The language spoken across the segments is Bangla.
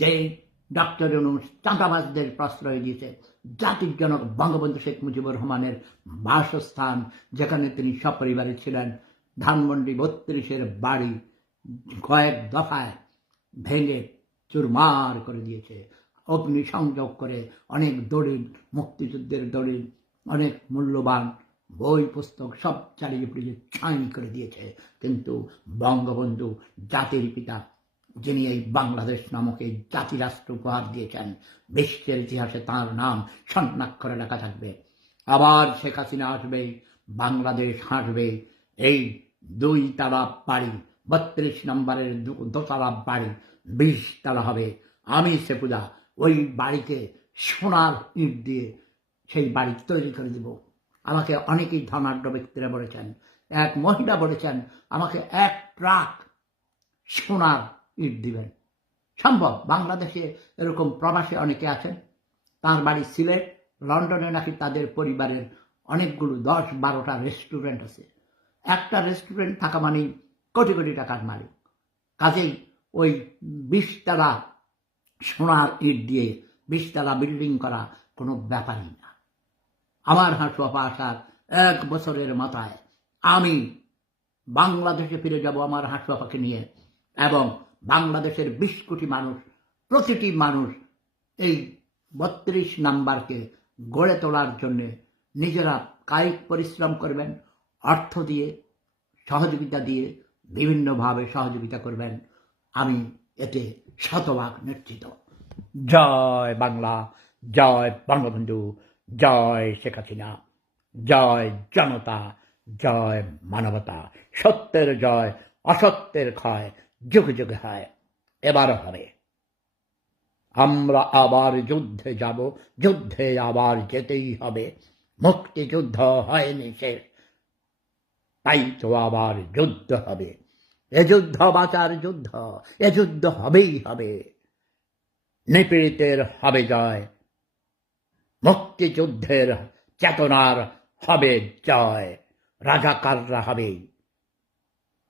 যে ডক্টর ইউনূস চাঁদাবাজদের প্রশ্রয় দিয়েছে, জাতির জনক বঙ্গবন্ধু শেখ মুজিবুর রহমানের বাসস্থান, যেখানে তিনি সপরিবারে ছিলেন, ধানমন্ডি ৩২-এর বাড়ি কয়েক দফায় ভেঙে চুরমার করে দিয়েছে। অগ্নিসংযোগ করে অনেক দলিল, মুক্তিযুদ্ধের দলিল, অনেক মূল্যবান বই পুস্তক সব চালিয়ে পুড়িয়ে ছাই করে দিয়েছে। কিন্তু বঙ্গবন্ধু জাতির পিতা, যিনি এই বাংলাদেশ নামক এই জাতিরাষ্ট্র উপহার দিয়েছেন, বিশ্বের ইতিহাসে তাঁর নাম স্বর্ণাক্ষরে লেখা থাকবে। আবার শেখ হাসিনা আসবে, বাংলাদেশ হাসবে। এই ২ তালা বাড়ি, ৩২ নম্বরের দোতলা বাড়ি ২০ তালা হবে। আমি সেপুজা ওই বাড়িকে সোনার ইট দিয়ে সেই বাড়ি তৈরি করে দিব। আমাকে অনেকেই ধনাঢ্য ব্যক্তিরা বলেছেন, এক মহিলা বলেছেন আমাকে ১ ট্রাক সোনার ইট দিবেন। সম্ভব, বাংলাদেশে এরকম প্রবাসী অনেকে আছেন। তার বাড়ি সিলেট, লন্ডনে নাকি তাদের পরিবারের অনেকগুলো ১০-১২টা রেস্টুরেন্ট আছে। একটা রেস্টুরেন্ট থাকা মানেই কোটি কোটি টাকার মালিক। কাজেই ওই ২০ তালা সোনার ইট দিয়ে ২০ তালা বিল্ডিং করা কোনো ব্যাপারই না। আমার হাঁসুয়াপা আসার ১ বছরের মাথায় আমি বাংলাদেশে ফিরে যাব আমার হাঁসুয়াপাকে নিয়ে, এবং বাংলাদেশের ২০ কোটি মানুষ, প্রতিটি মানুষ এই ৩২ নাম্বারকে গড়ে তোলার জন্য নিজেরা কায়িক পরিশ্রম করবেন, অর্থ দিয়ে, সহযোগিতা দিয়ে, বিভিন্নভাবে সহযোগিতা করবেন। আমি এতে শতভাগ নিশ্চিত। জয় বাংলা, জয় বঙ্গবন্ধু, জয় শেখ হাসিনা, জয় জনতা, জয় মানবতা। সত্যের জয়, অসত্যের ক্ষয় যুগে যুগে হয়, এবারও হবে। আমরা আবার যুদ্ধে যাব, যুদ্ধে আবার যেতেই হবে। মুক্তিযুদ্ধ হয়নি শেষ, তাই তো আবার যুদ্ধ হবে। এ যুদ্ধ বাঁচার যুদ্ধ, এ যুদ্ধ হবেই হবে। নিপীড়িতের হবে জয়, মুক্তিযুদ্ধের চেতনার হবে জয়। রাজাকাররা হবে,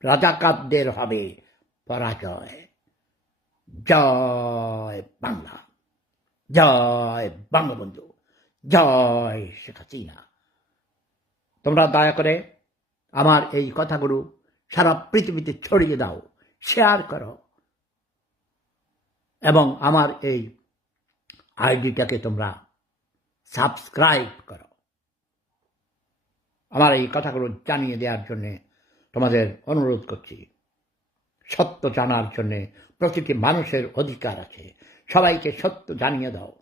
রাজাকারদের হবে পরাজয়। জয় বাংলা, জয় বঙ্গবন্ধু, জয় শেখ হাসিনা। তোমরা দয়া করে আমার এই কথাগুলো সারা পৃথিবীতে ছড়িয়ে দাও, শেয়ার করো, এবং আমার এই আইডিটাকে তোমরা সাবস্ক্রাইব করো। আমার এই কথাগুলো জানিয়ে দেওয়ার জন্যে তোমাদের অনুরোধ করছি। সত্য জানার জন্যে প্রতিটি মানুষের অধিকার আছে, সবাইকে সত্য জানিয়ে দাও।